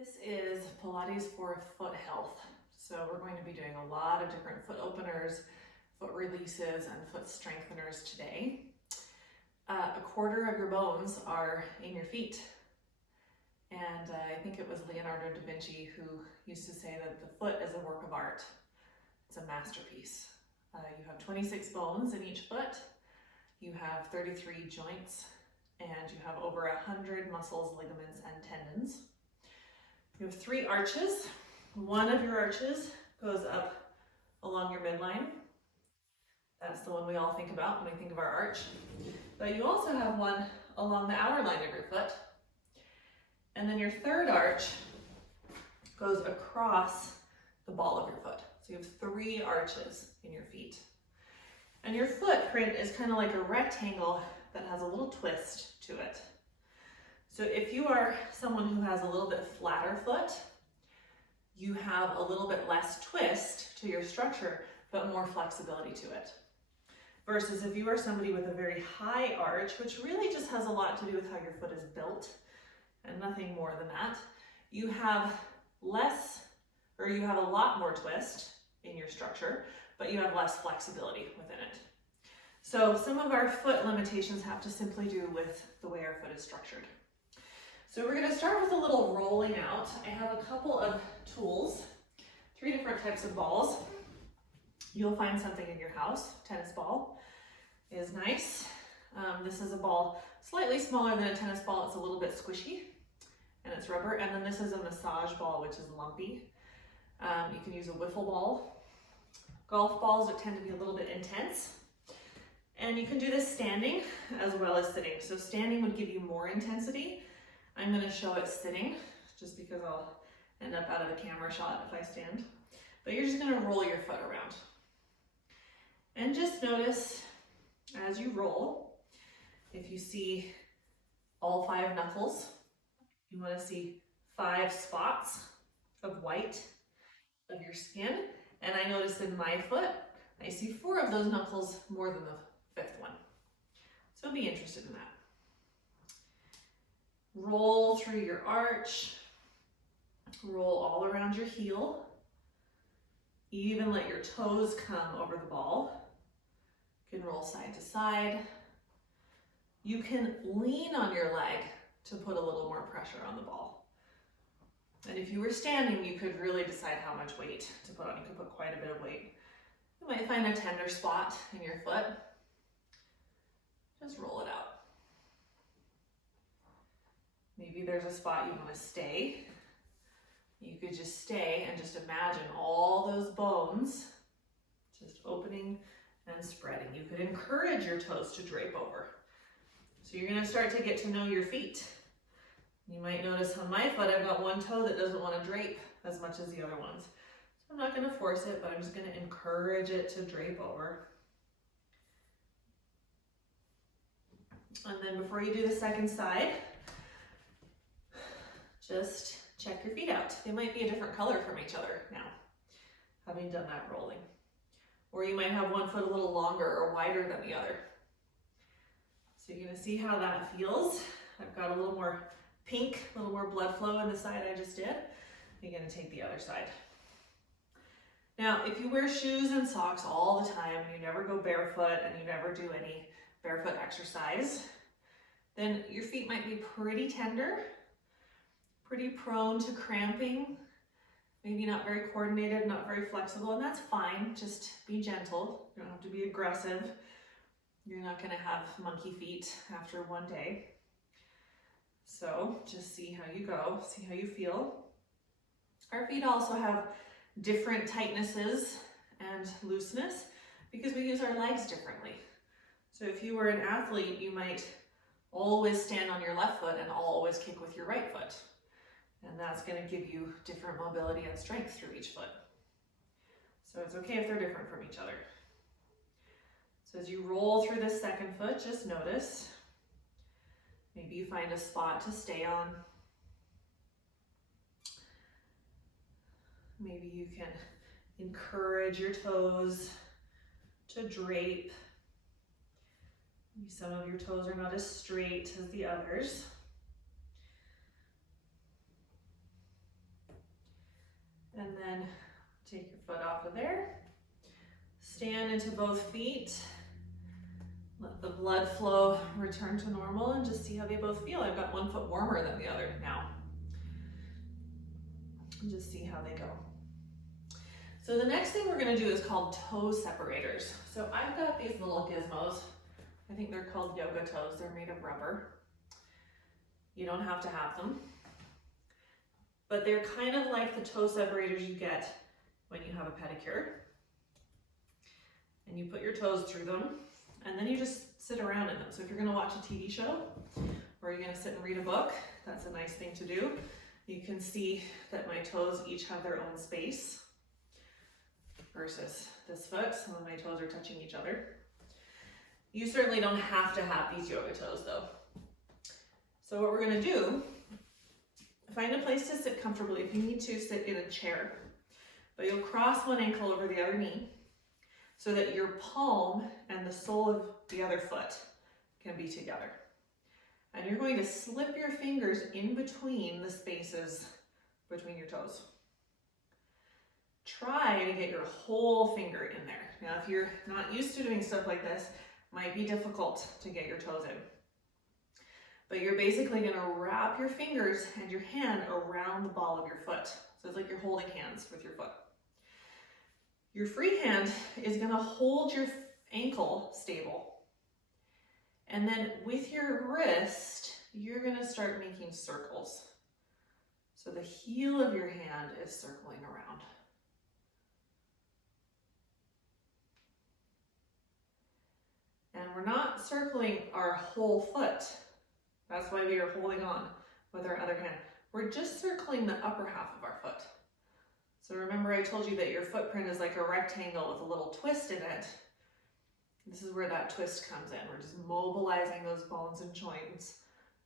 This is Pilates for foot health. So we're going to be doing a lot of different foot openers, foot releases, and foot strengtheners today. A quarter of your bones are in your feet. And I think it was Leonardo da Vinci who used to say that the foot is a work of art. It's a masterpiece. You have 26 bones in each foot. You have 33 joints, and you have over 100 muscles, ligaments, and tendons. You have 3 arches. One of your arches goes up along your midline. That's the one we all think about when we think of our arch. But you also have one along the outer line of your foot. And then your third arch goes across the ball of your foot. So you have 3 arches in your feet. And your footprint is kind of like a rectangle that has a little twist to it. So if you are someone who has a little bit flatter foot, you have a little bit less twist to your structure, but more flexibility to it. Versus if you are somebody with a very high arch, which really just has a lot to do with how your foot is built and nothing more than that, you have less, or you have a lot more twist in your structure, but you have less flexibility within it. So some of our foot limitations have to simply do with the way our foot is structured. So we're going to start with a little rolling out. I have a couple of tools, 3 different types of balls. You'll find something in your house. Tennis ball is nice. This is a ball slightly smaller than a tennis ball. It's a little bit squishy and it's rubber. And then this is a massage ball, which is lumpy. You can use a wiffle ball. Golf balls that tend to be a little bit intense. And you can do this standing as well as sitting. So standing would give you more intensity. I'm going to show it sitting just because I'll end up out of the camera shot if I stand. But you're just going to roll your foot around. And just notice as you roll, if you see all 5 knuckles, you want to see 5 spots of white of your skin. And I notice in my foot, I see 4 of those knuckles more than the 5th one. So be interested in that. Roll through your arch, roll all around your heel. Even let your toes come over the ball. You can roll side to side. You can lean on your leg to put a little more pressure on the ball. And if you were standing, you could really decide how much weight to put on. You could put quite a bit of weight. You might find a tender spot in your foot. Just roll it out. Maybe there's a spot you want to stay. You could just stay and just imagine all those bones just opening and spreading. You could encourage your toes to drape over. So you're going to start to get to know your feet. You might notice on my foot I've got one toe that doesn't want to drape as much as the other ones. So I'm not going to force it, but I'm just going to encourage it to drape over. And then before you do the second side, just check your feet out. They might be a different color from each other now, having done that rolling. Or you might have one foot a little longer or wider than the other. So you're going to see how that feels. I've got a little more pink, a little more blood flow in the side I just did. You're going to take the other side. Now, if you wear shoes and socks all the time and you never go barefoot and you never do any barefoot exercise, then your feet might be pretty tender, pretty prone to cramping, maybe not very coordinated, not very flexible, and that's fine. Just be gentle. You don't have to be aggressive. You're not going to have monkey feet after one day. So just see how you go, see how you feel. Our feet also have different tightnesses and looseness because we use our legs differently. So if you were an athlete, you might always stand on your left foot and always kick with your right foot. And that's going to give you different mobility and strength through each foot. So it's okay if they're different from each other. So as you roll through this second foot, just notice. Maybe you find a spot to stay on. Maybe you can encourage your toes to drape. Maybe some of your toes are not as straight as the others. Take your foot off of there. Stand into both feet. Let the blood flow return to normal and just see how they both feel. I've got one foot warmer than the other now. And just see how they go. So the next thing we're gonna do is called toe separators. So I've got these little gizmos. I think they're called yoga toes. They're made of rubber. You don't have to have them. But they're kind of like the toe separators you get when you have a pedicure. And you put your toes through them, and then you just sit around in them. So if you're gonna watch a TV show, or you're gonna sit and read a book, that's a nice thing to do. You can see that my toes each have their own space versus this foot. Some of my toes are touching each other. You certainly don't have to have these yoga toes though. So what we're gonna do, find a place to sit comfortably. If you need to, sit in a chair. But you'll cross one ankle over the other knee so that your palm and the sole of the other foot can be together. And you're going to slip your fingers in between the spaces between your toes. Try to get your whole finger in there. Now, if you're not used to doing stuff like this, it might be difficult to get your toes in. But you're basically gonna wrap your fingers and your hand around the ball of your foot. So it's like you're holding hands with your foot. Your free hand is gonna hold your ankle stable. And then with your wrist, you're gonna start making circles. So the heel of your hand is circling around. And we're not circling our whole foot. That's why we are holding on with our other hand. We're just circling the upper half of our foot. So remember I told you that your footprint is like a rectangle with a little twist in it. This is where that twist comes in. We're just mobilizing those bones and joints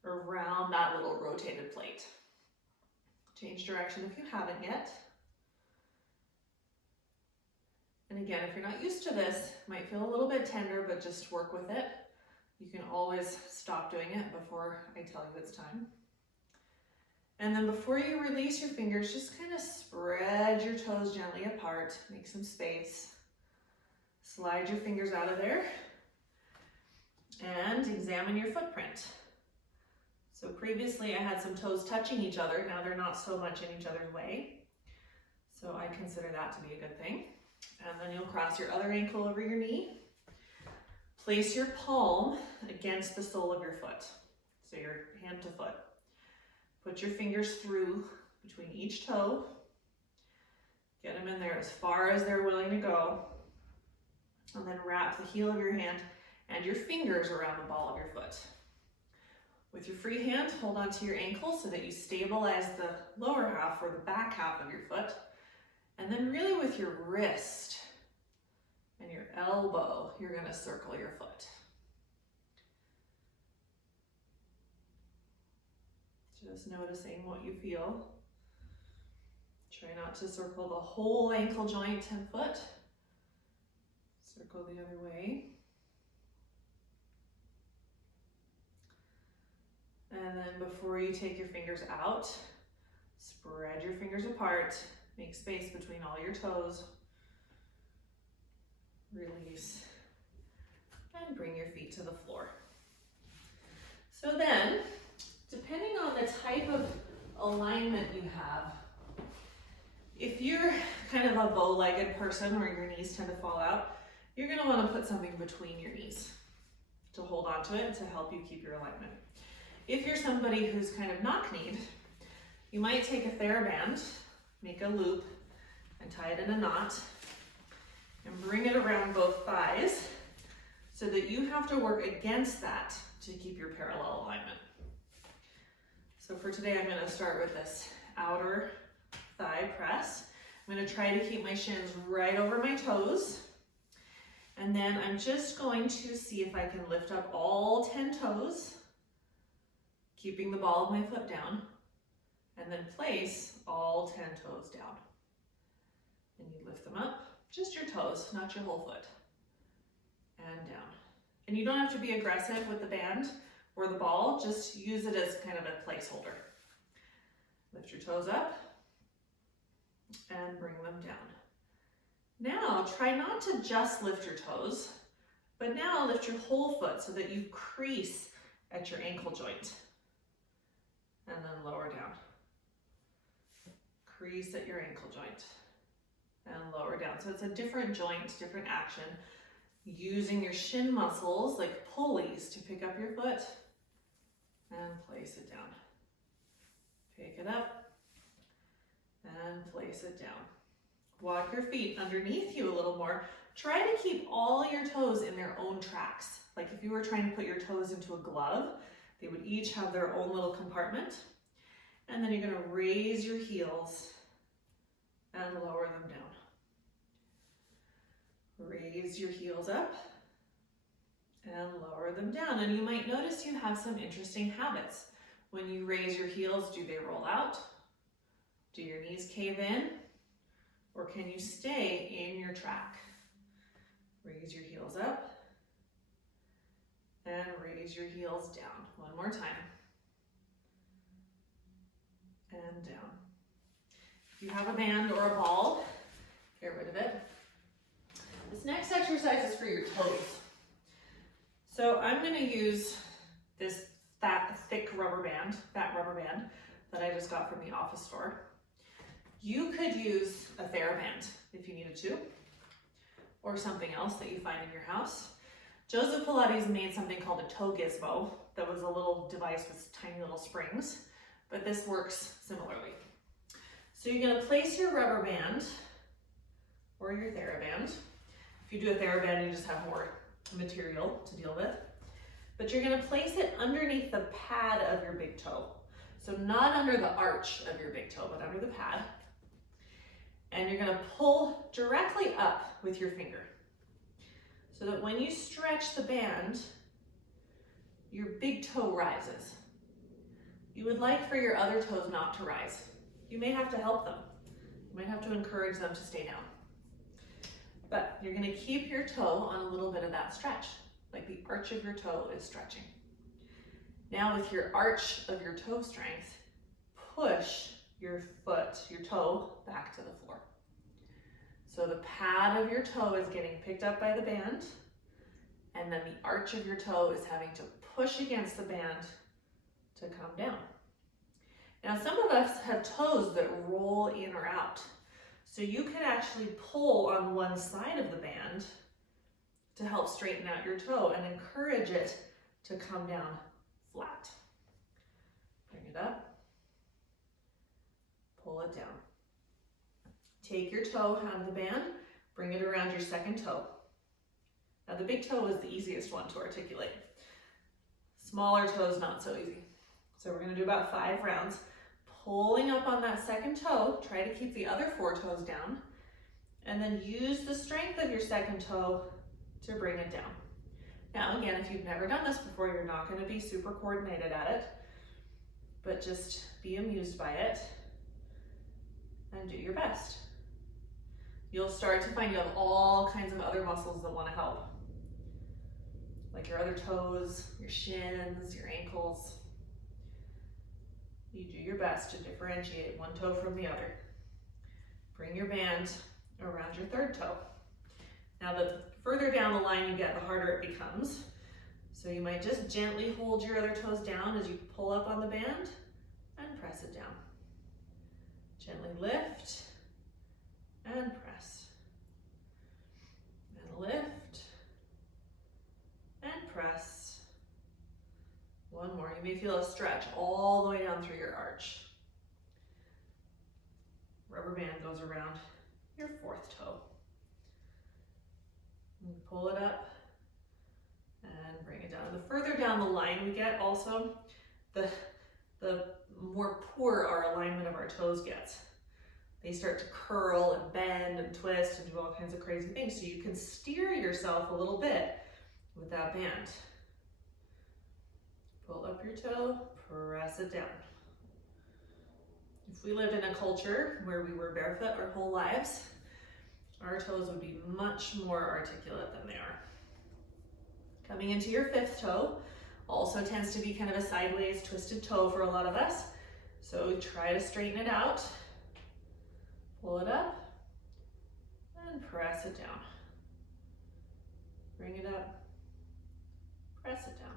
around that little rotated plate. Change direction if you haven't yet. And again, if you're not used to this, it might feel a little bit tender, but just work with it. You can always stop doing it before I tell you it's time. And then before you release your fingers, just kind of spread your toes gently apart, make some space. Slide your fingers out of there and examine your footprint. So previously I had some toes touching each other. Now they're not so much in each other's way. So I consider that to be a good thing. And then you'll cross your other ankle over your knee. Place your palm against the sole of your foot. So your hand to foot. Put your fingers through between each toe. Get them in there as far as they're willing to go. And then wrap the heel of your hand and your fingers around the ball of your foot. With your free hand, hold onto your ankle so that you stabilize the lower half or the back half of your foot. And then really with your wrist and your elbow, you're going to circle your foot. Just noticing what you feel. Try not to circle the whole ankle joint and foot. Circle the other way. And then before you take your fingers out, spread your fingers apart. Make space between all your toes. Release. And bring your feet to the floor. So then, depending on the type of alignment you have, if you're kind of a bow-legged person where your knees tend to fall out, you're going to want to put something between your knees to hold on to it to help you keep your alignment. If you're somebody who's kind of knock-kneed, you might take a TheraBand, make a loop, and tie it in a knot, and bring it around both thighs so that you have to work against that to keep your parallel alignment. So for today, I'm going to start with this outer thigh press. I'm going to try to keep my shins right over my toes. And then I'm just going to see if I can lift up all 10 toes, keeping the ball of my foot down, and then place all 10 toes down. And you lift them up, just your toes, not your whole foot, and down. And you don't have to be aggressive with the band or the ball, just use it as kind of a placeholder. Lift your toes up and bring them down. Now try not to just lift your toes, but now lift your whole foot so that you crease at your ankle joint. And then lower down. Crease at your ankle joint. And lower down. So it's a different joint, different action. Using your shin muscles like pulleys to pick up your foot and place it down. Pick it up and place it down. Walk your feet underneath you a little more. Try to keep all your toes in their own tracks. Like if you were trying to put your toes into a glove, they would each have their own little compartment. And then you're going to raise your heels and lower them down. Raise your heels up and lower them down. And you might notice you have some interesting habits. When you raise your heels, do they roll out? Do your knees cave in? Or can you stay in your track? Raise your heels up and raise your heels down. One more time. And down. If you have a band or a ball, get rid of it. This next exercise is for your toes. So I'm going to use this fat, thick rubber band that I just got from the office store. You could use a TheraBand if you needed to, or something else that you find in your house. Joseph Pilates made something called a toe gizmo that was a little device with tiny little springs, but this works similarly. So you're going to place your rubber band or your TheraBand. If you do a TheraBand, you just have more material to deal with. But you're going to place it underneath the pad of your big toe. So not under the arch of your big toe, but under the pad. And you're going to pull directly up with your finger. So that when you stretch the band, your big toe rises. You would like for your other toes not to rise. You may have to help them. You might have to encourage them to stay down. But you're going to keep your toe on a little bit of that stretch, like the arch of your toe is stretching. Now with your arch of your toe strength, push your toe back to the floor. So the pad of your toe is getting picked up by the band, and then the arch of your toe is having to push against the band to come down. Now some of us have toes that roll in or out. So you can actually pull on one side of the band to help straighten out your toe and encourage it to come down flat. Bring it up, pull it down. Take your toe out of the band, bring it around your second toe. Now the big toe is the easiest one to articulate. Smaller toes, not so easy. So we're gonna do about 5 rounds. Pulling up on that second toe, try to keep the other 4 toes down, and then use the strength of your second toe to bring it down. Now again, if you've never done this before, you're not going to be super coordinated at it, but just be amused by it and do your best. You'll start to find you have all kinds of other muscles that want to help, like your other toes, your shins, your ankles. You do your best to differentiate one toe from the other. Bring your band around your third toe. Now the further down the line you get, the harder it becomes. So you might just gently hold your other toes down as you pull up on the band and press it down. Gently lift and press. And lift and press. One more. You may feel a stretch all the way down through your arch. Rubber band goes around your 4th toe. And pull it up and bring it down. The further down the line we get also, the more poor our alignment of our toes gets. They start to curl and bend and twist and do all kinds of crazy things. So you can steer yourself a little bit with that band. Pull up your toe, press it down. If we lived in a culture where we were barefoot our whole lives, our toes would be much more articulate than they are. Coming into your 5th toe also tends to be kind of a sideways twisted toe for a lot of us. So try to straighten it out. Pull it up and press it down. Bring it up, press it down.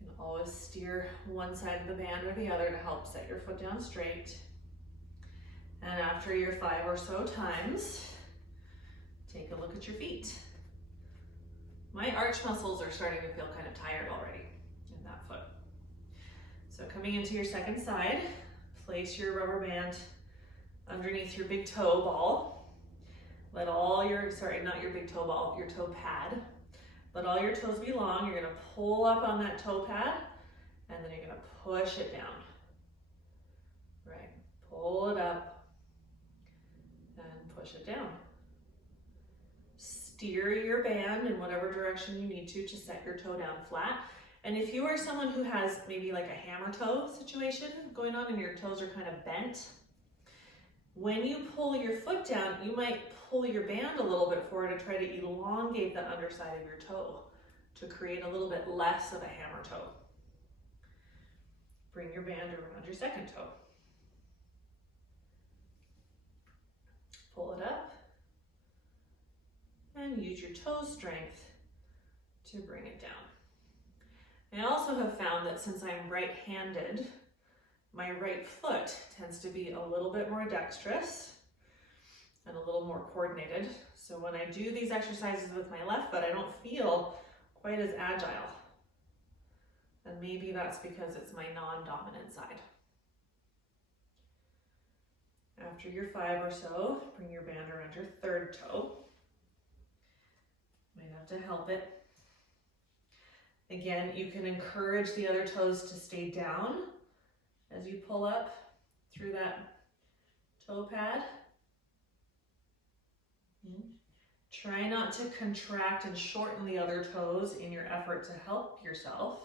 You can always steer one side of the band or the other to help set your foot down straight. And after your 5 or so times, take a look at your feet. My arch muscles are starting to feel kind of tired already in that foot. So coming into your second side, place your rubber band underneath your big toe ball. Let all your, sorry, not your big toe ball, your toe pad. Let all your toes be long. You're gonna pull up on that toe pad, and then you're gonna push it down. Right, pull it up and push it down. Steer your band in whatever direction you need to set your toe down flat. And if you are someone who has maybe like a hammer toe situation going on and your toes are kind of bent, when you pull your foot down, you might pull your band a little bit forward and try to elongate the underside of your toe to create a little bit less of a hammer toe. Bring your band around your second toe. Pull it up and use your toe strength to bring it down. I also have found that since I'm right-handed, my right foot tends to be a little bit more dexterous and a little more coordinated. So when I do these exercises with my left foot, I don't feel quite as agile. And maybe that's because it's my non-dominant side. After your 5 or so, bring your band around your third toe. Might have to help it. Again, you can encourage the other toes to stay down as you pull up through that toe pad. Try not to contract and shorten the other toes in your effort to help yourself,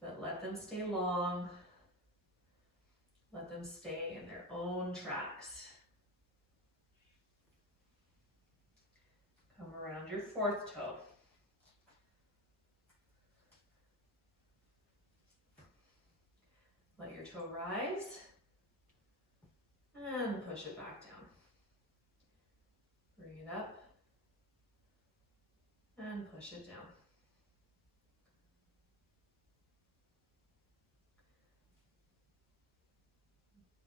but let them stay long. Let them stay in their own tracks. Come around your fourth toe. Let your toe rise and push it back down. Bring it up and push it down.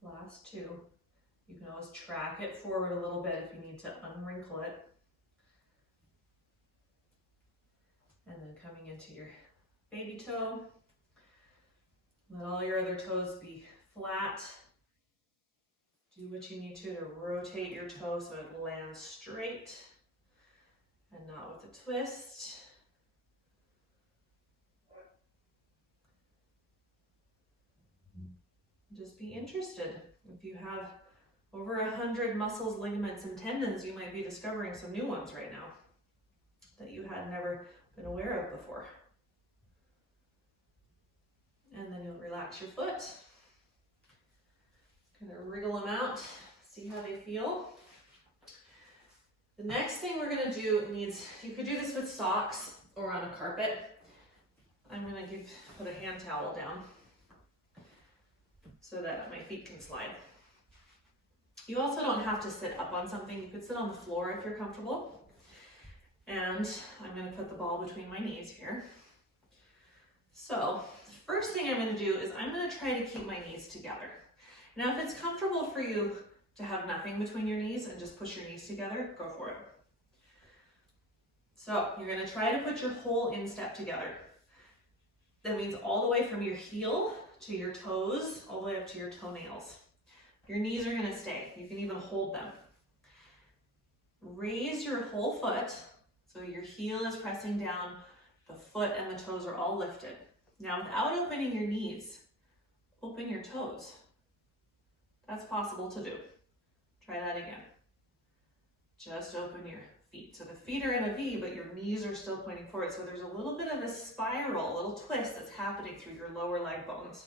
Last 2. You can always track it forward a little bit if you need to unwrinkle it. And then coming into your baby toe. Let all your other toes be flat. Do what you need to rotate your toe so it lands straight and not with a twist. Just be interested. If you have over 100 muscles, ligaments, and tendons, you might be discovering some new ones right now that you had never been aware of before. And then you'll relax your foot. Kind of wriggle them out, see how they feel. The next thing we're gonna do you could do this with socks or on a carpet. I'm gonna put a hand towel down so that my feet can slide. You also don't have to sit up on something. You could sit on the floor if you're comfortable. And I'm gonna put the ball between my knees here. So the first thing I'm gonna do is I'm gonna try to keep my knees together. Now, if it's comfortable for you to have nothing between your knees and just push your knees together, go for it. So you're gonna try to put your whole instep together. That means all the way from your heel to your toes, all the way up to your toenails. Your knees are gonna stay. You can even hold them. Raise your whole foot, so your heel is pressing down, the foot and the toes are all lifted. Now, without opening your knees, open your toes. That's possible to do. Try that again. Just open your feet. So the feet are in a V, but your knees are still pointing forward. So there's a little bit of a spiral, a little twist that's happening through your lower leg bones.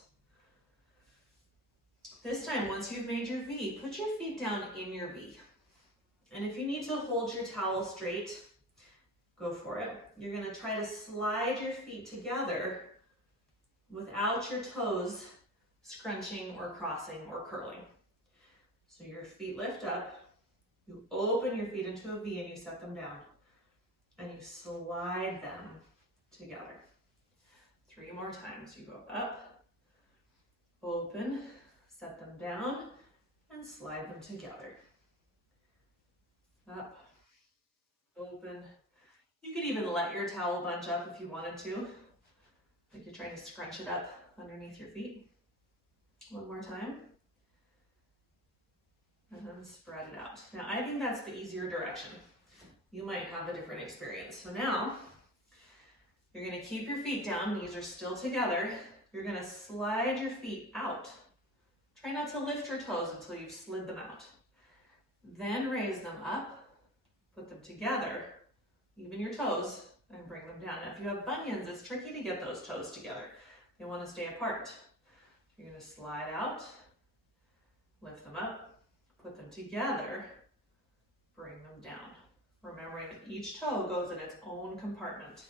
This time, once you've made your V, put your feet down in your V. And if you need to hold your towel straight, go for it. You're gonna try to slide your feet together without your toes scrunching or crossing or curling. So your feet lift up, you open your feet into a V and you set them down. And you slide them together. 3 more times. You go up, open, set them down, and slide them together. Up, open. You could even let your towel bunch up if you wanted to, like you're trying to scrunch it up underneath your feet. 1 more time. And then spread it out. Now, I think that's the easier direction. You might have a different experience. So now, you're gonna keep your feet down, knees are still together. You're gonna slide your feet out. Try not to lift your toes until you've slid them out. Then raise them up, put them together, even your toes, and bring them down. Now, if you have bunions, it's tricky to get those toes together. They wanna stay apart. You're gonna slide out, lift them up, put them together, bring them down. Remembering that each toe goes in its own compartment.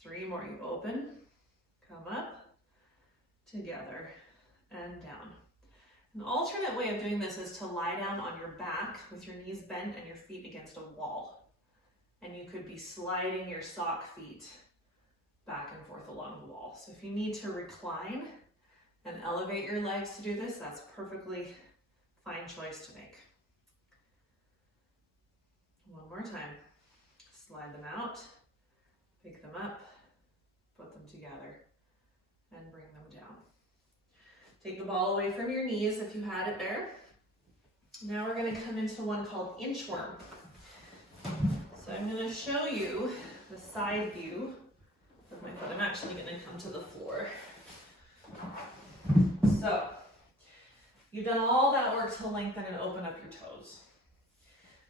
3 more. You open, come up, together, and down. An alternate way of doing this is to lie down on your back with your knees bent and your feet against a wall. And you could be sliding your sock feet back and forth along the wall. So if you need to recline and elevate your legs to do this, that's a perfectly fine choice to make. 1 more time. Slide them out, pick them up, put them together, and bring them down. Take the ball away from your knees if you had it there. Now we're going to come into one called inchworm. So I'm going to show you the side view of my foot. I'm actually going to come to the floor. So you've done all that work to lengthen and open up your toes.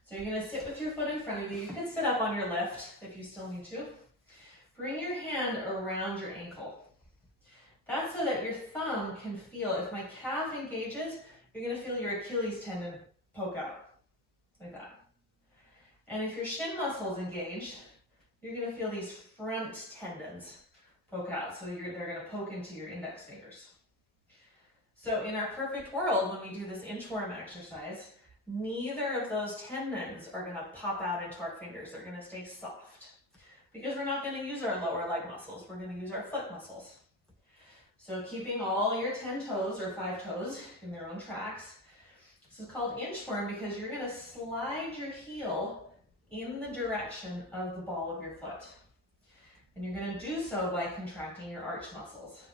So you're going to sit with your foot in front of you. You can sit up on your lift if you still need to. Bring your hand around your ankle. That's so that your thumb can feel, if my calf engages, you're going to feel your Achilles tendon poke out, like that. And if your shin muscles engage, you're going to feel these front tendons poke out. So they're going to poke into your index fingers. So in our perfect world, when we do this inchworm exercise, neither of those tendons are going to pop out into our fingers. They're going to stay soft because we're not going to use our lower leg muscles. We're going to use our foot muscles. So keeping all your 10 toes or 5 toes in their own tracks. This is called inchworm because you're going to slide your heel in the direction of the ball of your foot. And you're going to do so by contracting your arch muscles.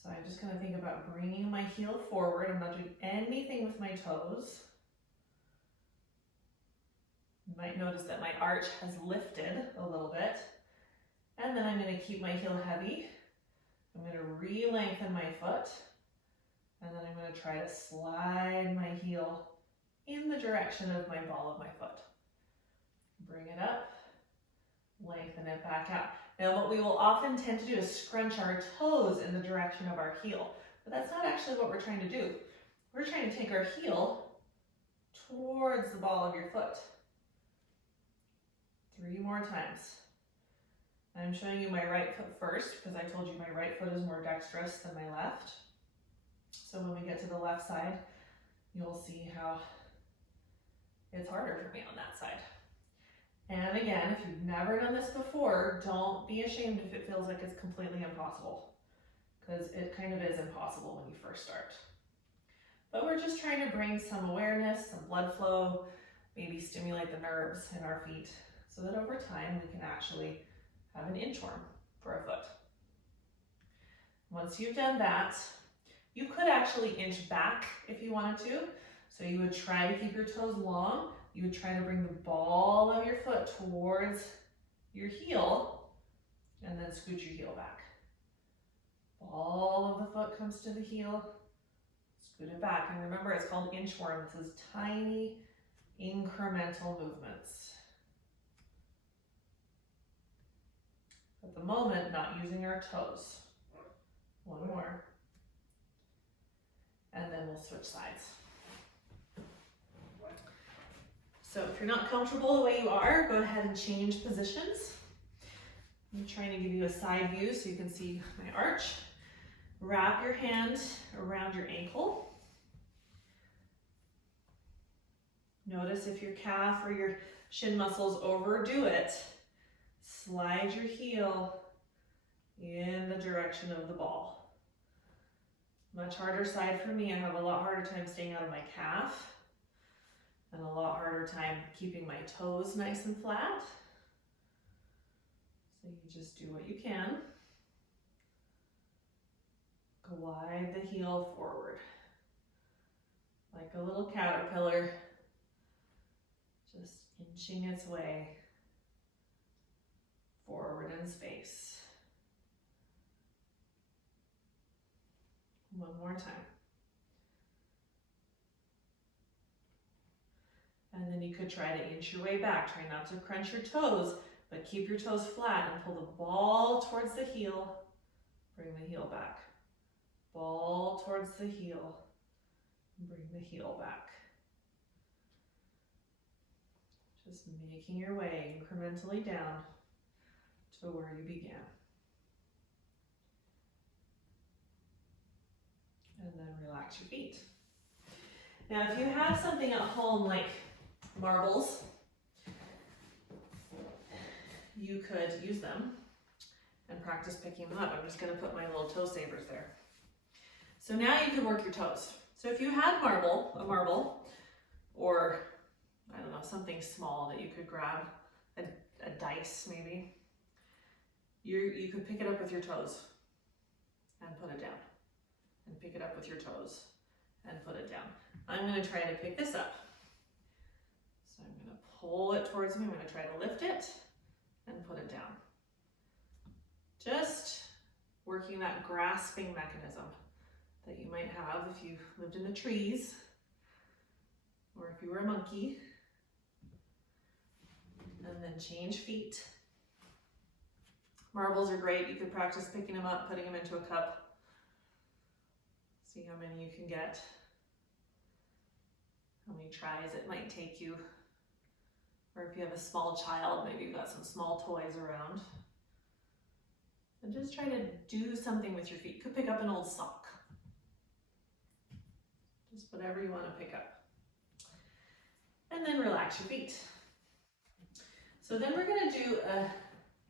So I'm just going to think about bringing my heel forward. I'm not doing anything with my toes. You might notice that my arch has lifted a little bit. And then I'm going to keep my heel heavy. I'm going to re-lengthen my foot. And then I'm going to try to slide my heel in the direction of my ball of my foot. Bring it up, lengthen it back out. Now what we will often tend to do is scrunch our toes in the direction of our heel, but that's not actually what we're trying to do. We're trying to take our heel towards the ball of your foot. 3 more times. I'm showing you my right foot first because I told you my right foot is more dexterous than my left. So when we get to the left side, you'll see how it's harder for me on that side. And again, if you've never done this before, don't be ashamed if it feels like it's completely impossible, because it kind of is impossible when you first start. But we're just trying to bring some awareness, some blood flow, maybe stimulate the nerves in our feet so that over time we can actually have an inchworm for a foot. Once you've done that, you could actually inch back if you wanted to. So you would try to keep your toes long. You would try to bring the ball of your foot towards your heel and then scoot your heel back. Ball of the foot comes to the heel, scoot it back. And remember, it's called inchworm. This is tiny incremental movements. At the moment, not using our toes. 1 more. And then we'll switch sides. So if you're not comfortable the way you are, go ahead and change positions. I'm trying to give you a side view so you can see my arch. Wrap your hand around your ankle. Notice if your calf or your shin muscles overdo it, slide your heel in the direction of the ball. Much harder side for me. I have a lot harder time staying out of my calf and a lot harder time keeping my toes nice and flat. So you just do what you can. Glide the heel forward like a little caterpillar, just inching its way forward in space. One more time. And then you could try to inch your way back. Try not to crunch your toes, but keep your toes flat and pull the ball towards the heel. Bring the heel back. Ball towards the heel. Bring the heel back. Just making your way incrementally down to where you began. And then relax your feet. Now, if you have something at home like marbles, you could use them and practice picking them up. I'm just going to put my little toe savers there. So now you can work your toes. So if you had a marble, or I don't know, something small that you could grab, a dice maybe, you could pick it up with your toes and put it down. And pick it up with your toes and put it down. I'm going to try to pick this up. So I'm going to pull it towards me. I'm going to try to lift it and put it down. Just working that grasping mechanism that you might have if you lived in the trees or if you were a monkey. And then change feet. Marbles are great. You could practice picking them up, putting them into a cup. See how many you can get, how many tries it might take you. Or if you have a small child, maybe you've got some small toys around. And just try to do something with your feet. You could pick up an old sock. Just whatever you want to pick up. And then relax your feet. So then we're going to do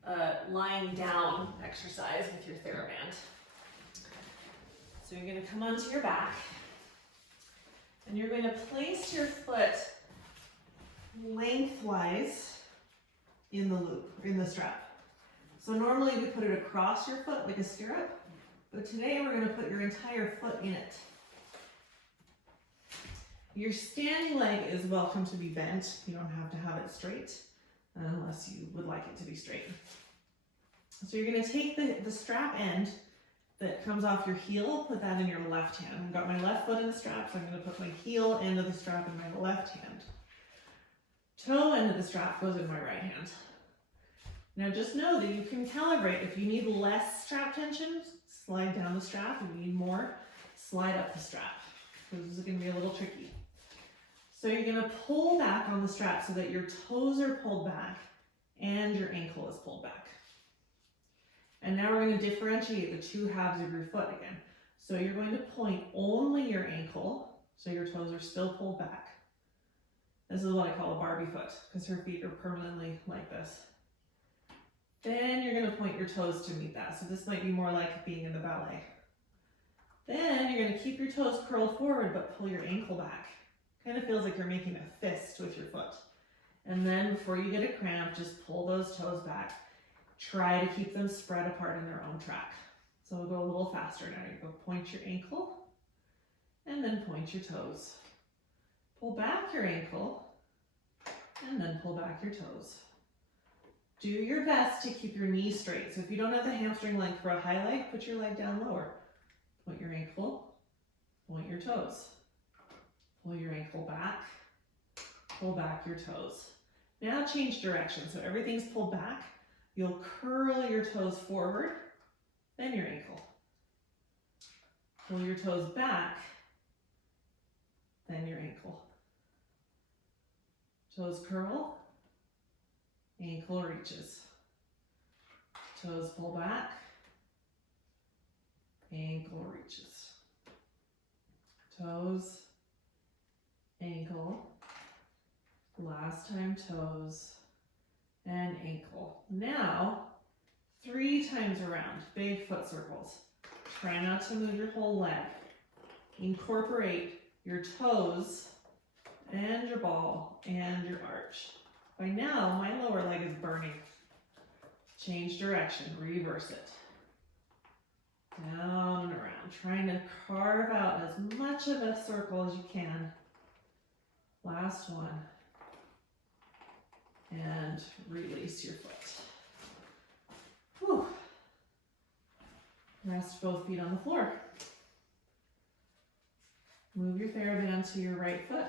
a lying down exercise with your TheraBand. So you're going to come onto your back and you're going to place your foot lengthwise in the loop, in the strap. So normally we put it across your foot like a stirrup, but today we're going to put your entire foot in it. Your standing leg is welcome to be bent. You don't have to have it straight unless you would like it to be straight. So you're going to take the strap end that comes off your heel, put that in your left hand. I've got my left foot in the strap, so I'm going to put my heel end of the strap in my left hand. Toe end of the strap goes in my right hand. Now just know that you can calibrate. If you need less strap tension, slide down the strap. If you need more, slide up the strap. This is going to be a little tricky. So you're going to pull back on the strap so that your toes are pulled back and your ankle is pulled back. And now we're going to differentiate the two halves of your foot again. So you're going to point only your ankle, so your toes are still pulled back. This is what I call a Barbie foot, because her feet are permanently like this. Then you're going to point your toes to meet that. So this might be more like being in the ballet. Then you're going to keep your toes curled forward, but pull your ankle back. Kind of feels like you're making a fist with your foot. And then before you get a cramp, just pull those toes back. Try to keep them spread apart in their own track. So we'll go a little faster now. You go point your ankle and then point your toes. Pull back your ankle and then pull back your toes. Do your best to keep your knees straight. So if you don't have the hamstring length for a high leg, put your leg down lower. Point your ankle, point your toes. Pull your ankle back, pull back your toes. Now change direction. So everything's pulled back. You'll curl your toes forward, then your ankle. Pull your toes back, then your ankle. Toes curl, ankle reaches. Toes pull back, ankle reaches. Toes, ankle, Last time toes and ankle. Now, 3 times around, big foot circles. Try not to move your whole leg. Incorporate your toes and your ball and your arch. By now, my lower leg is burning. Change direction, reverse it. Down and around, trying to carve out as much of a circle as you can. Last one. And release your foot. Whew. Rest both feet on the floor. Move your TheraBand to your right foot.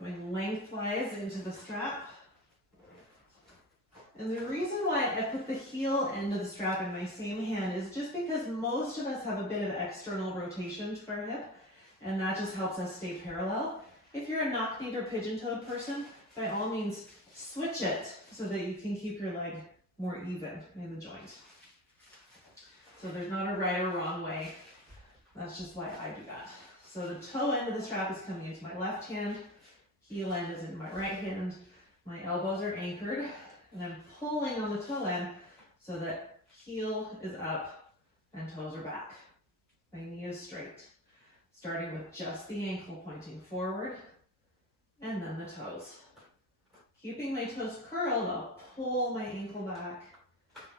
Going lengthwise into the strap. And the reason why I put the heel end of the strap in my same hand is just because most of us have a bit of external rotation to our hip, and that just helps us stay parallel. If you're a knock-kneed or pigeon-toed person, by all means, switch it so that you can keep your leg more even in the joint. So there's not a right or wrong way. That's just why I do that. So the toe end of the strap is coming into my left hand, heel end is in my right hand, my elbows are anchored, and I'm pulling on the toe end so that heel is up and toes are back. My knee is straight, starting with just the ankle pointing forward, and then the toes. Keeping my toes curled, I'll pull my ankle back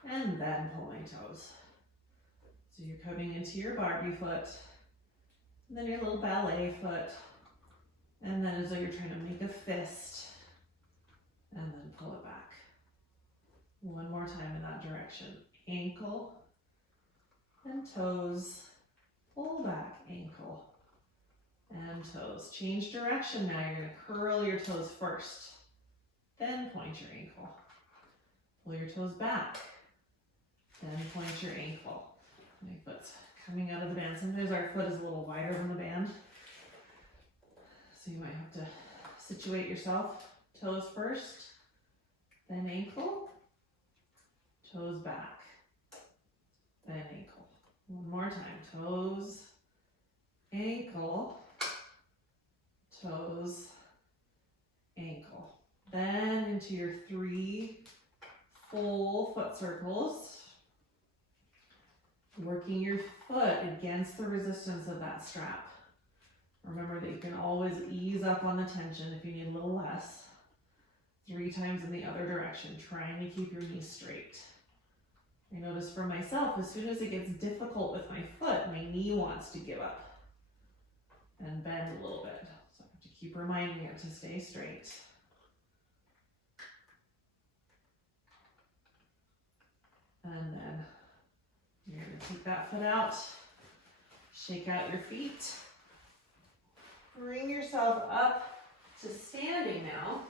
and then pull my toes. So you're coming into your Barbie foot, and then your little ballet foot, and then as though you're trying to make a fist, and then pull it back. One more time in that direction. Ankle and toes, pull back, ankle and toes. Change direction now. You're going to curl your toes first, then point your ankle. Pull your toes back, then point your ankle. My foot's coming out of the band. Sometimes our foot is a little wider than the band, so you might have to situate yourself. Toes first, then ankle, toes back, then ankle. One more time. Toes, ankle, toes, ankle. Then into your 3 full foot circles. Working your foot against the resistance of that strap. Remember that you can always ease up on the tension if you need a little less. 3 times in the other direction, trying to keep your knees straight. I notice for myself, as soon as it gets difficult with my foot, my knee wants to give up and bend a little bit. So I have to keep reminding it to stay straight. And then you're going to take that foot out, shake out your feet, bring yourself up to standing now.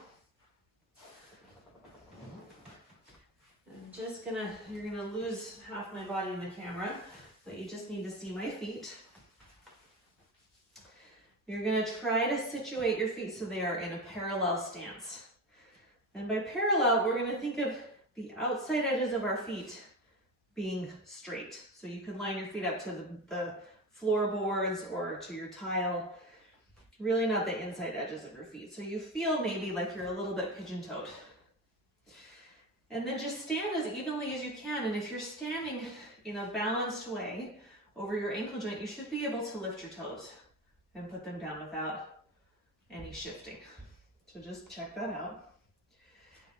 You're gonna lose half my body in the camera, but you just need to see my feet. You're gonna try to situate your feet so they are in a parallel stance. And by parallel, we're gonna think of the outside edges of our feet being straight. So you could line your feet up to the floorboards or to your tile, really not the inside edges of your feet. So you feel maybe like you're a little bit pigeon-toed. And then just stand as evenly as you can. And if you're standing in a balanced way over your ankle joint, you should be able to lift your toes and put them down without any shifting. So just check that out.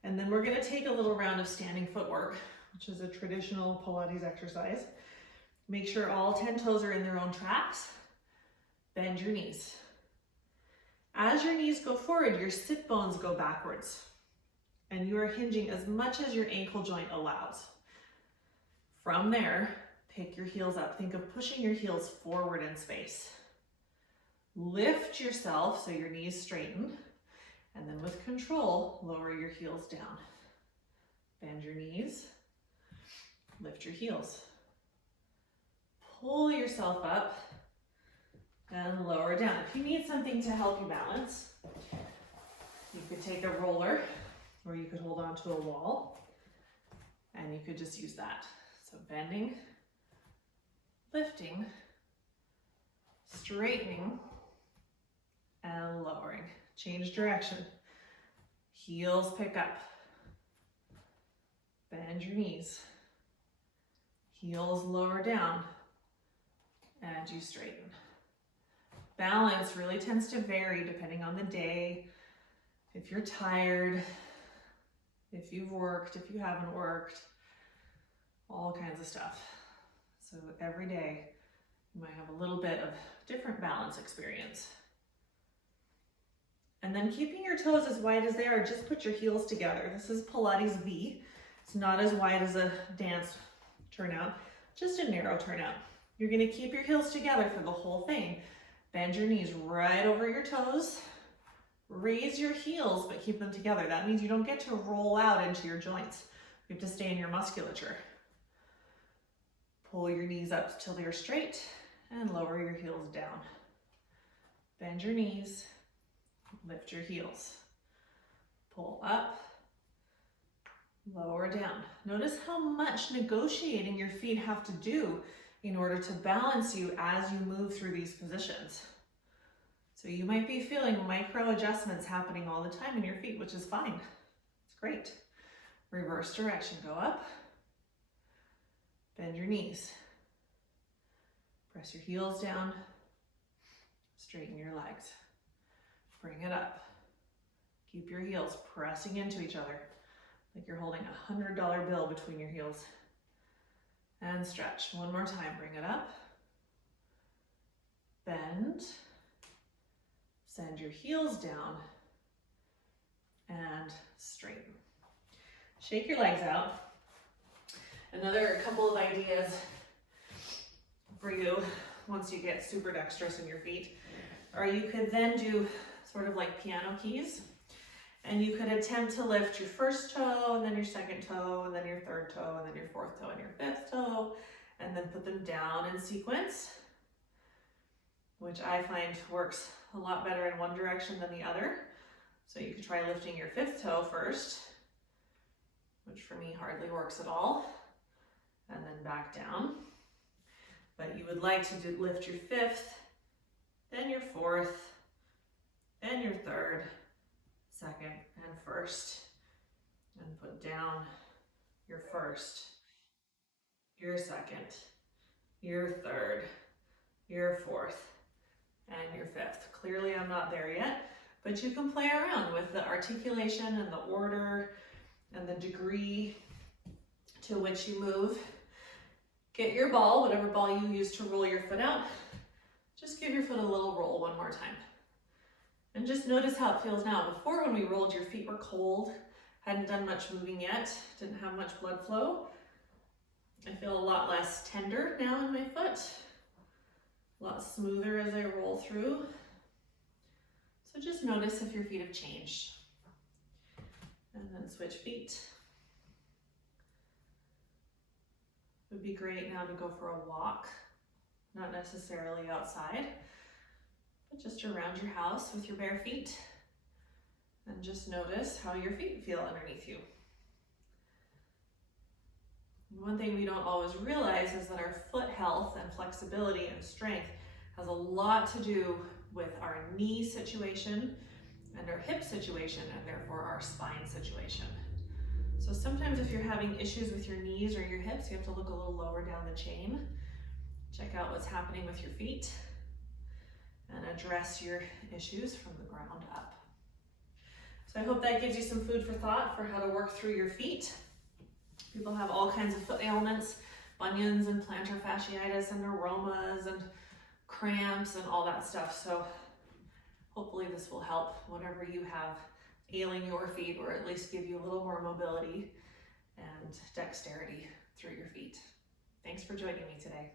And then we're gonna take a little round of standing footwork, which is a traditional Pilates exercise. Make sure all 10 toes are in their own tracks. Bend your knees. As your knees go forward, your sit bones go backwards. And you are hinging as much as your ankle joint allows. From there, pick your heels up. Think of pushing your heels forward in space. Lift yourself so your knees straighten, and then with control, lower your heels down. Bend your knees, lift your heels. Pull yourself up and lower down. If you need something to help you balance, you could take a roller, or you could hold on to a wall, and you could just use that. So bending, lifting, straightening, and lowering. change direction. Heels pick up. Bend your knees. Heels lower down, and you straighten. Balance really tends to vary depending on the day, if you're tired, if you've worked, if you haven't worked, all kinds of stuff. So every day, you might have a little bit of different balance experience. And then keeping your toes as wide as they are, just put your heels together. This is Pilates V. It's not as wide as a dance turnout, just a narrow turnout. You're gonna keep your heels together for the whole thing. Bend your knees right over your toes. Raise your heels, but keep them together. That means you don't get to roll out into your joints. You have to stay in your musculature. Pull your knees up till they're straight and lower your heels down. Bend your knees, lift your heels. Pull up, lower down. Notice how much negotiating your feet have to do in order to balance you as you move through these positions. So you might be feeling micro adjustments happening all the time in your feet, which is fine. It's great. Reverse direction, go up. Bend your knees. Press your heels down. Straighten your legs. Bring it up. Keep your heels pressing into each other like you're holding a $100 bill between your heels. And stretch. One more time. Bring it up. Bend. Send your heels down. And straighten. Shake your legs out. Another couple of ideas for you once you get super dexterous in your feet, or you could then do sort of like piano keys, and you could attempt to lift your first toe, and then your second toe, and then your third toe, and then your fourth toe, and your fifth toe, and then put them down in sequence, which I find works a lot better in one direction than the other. So you could try lifting your fifth toe first, which for me hardly works at all, and then back down. But you would like to lift your fifth, then your fourth, then your third, second, and first, and put down your first, your second, your third, your fourth, and your fifth. Clearly I'm not there yet, but you can play around with the articulation and the order and the degree to which you move. Get your ball, whatever ball you use to roll your foot out, just give your foot a little roll one more time. And just notice how it feels now. Before, when we rolled, your feet were cold, hadn't done much moving yet, didn't have much blood flow. I feel a lot less tender now in my foot, a lot smoother as I roll through. So just notice if your feet have changed. And then switch feet. It would be great now to go for a walk, not necessarily outside, but just around your house with your bare feet, and just notice how your feet feel underneath you. One thing we don't always realize is that our foot health and flexibility and strength has a lot to do with our knee situation and our hip situation, and therefore our spine situation. So sometimes if you're having issues with your knees or your hips, you have to look a little lower down the chain, check out what's happening with your feet, and address your issues from the ground up. So I hope that gives you some food for thought for how to work through your feet. People have all kinds of foot ailments, bunions and plantar fasciitis and aromas and cramps and all that stuff. So hopefully this will help whatever you have ailing your feet, or at least give you a little more mobility and dexterity through your feet. Thanks for joining me today.